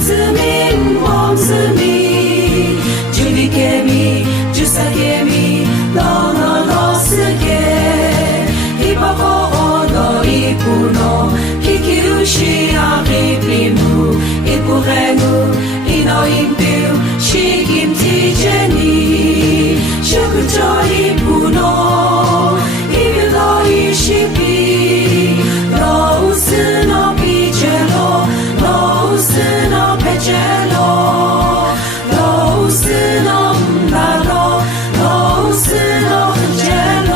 子民王子民，주리케미 주사케미 너너너스케 이바호너 이푸노 키키우시 아리피무 이푸레무 이노 임피우 시김티제니 슈크저 이푸노 이빌로 이시피 노우스노 비제로 노우스노 베제로 노우스노 나로 노우스노 흔제로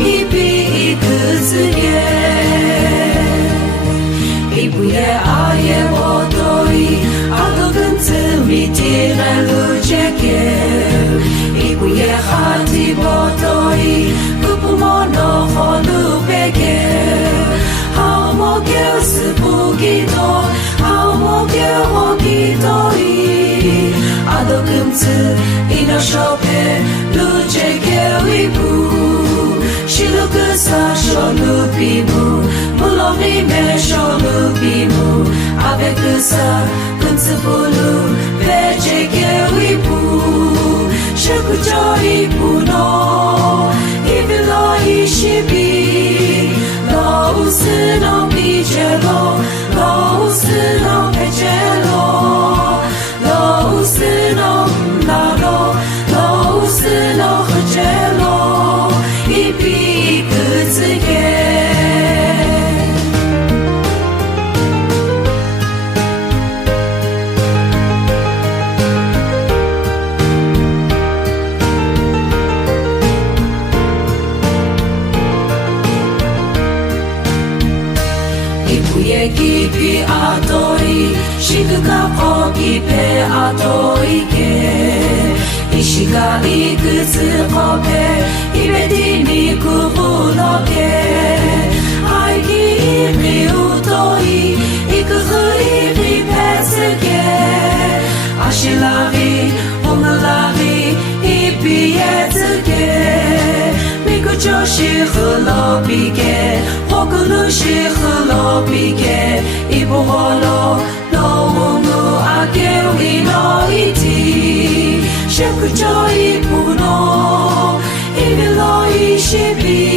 이비 이크즈게 이부에 아예 모도이 아도근틈이 디렐루제게 이부에 하디 모도이 그부모노 호누베게 하오모게 스부기도 하오모게 호기도이 아도금츠 이노쇼페 루제게 위부 시루크사 쇼누비무 물론이메 쇼누비무 아베크사 근츠불루 베제게 위부 슈쿠조 이부노 이빌로 이시비 노우스노 비제로 노우스노 베제로 노우스노 나로 노우스노 흐제로 이비 그즈게 이부의 깊이 아도이 시그가 거기페 아도이게 이시가 이그즈 거페 이베디미 구부너게 아이기 이리우도이 이그흐 이리페스게 아실라리 오늘라리 이비에즈게 미구조시 흘러비게 호그루시 흘러비게 이보홀로 노우무 아게우이 너이디 쉐크조 이부노 이빌로 이시비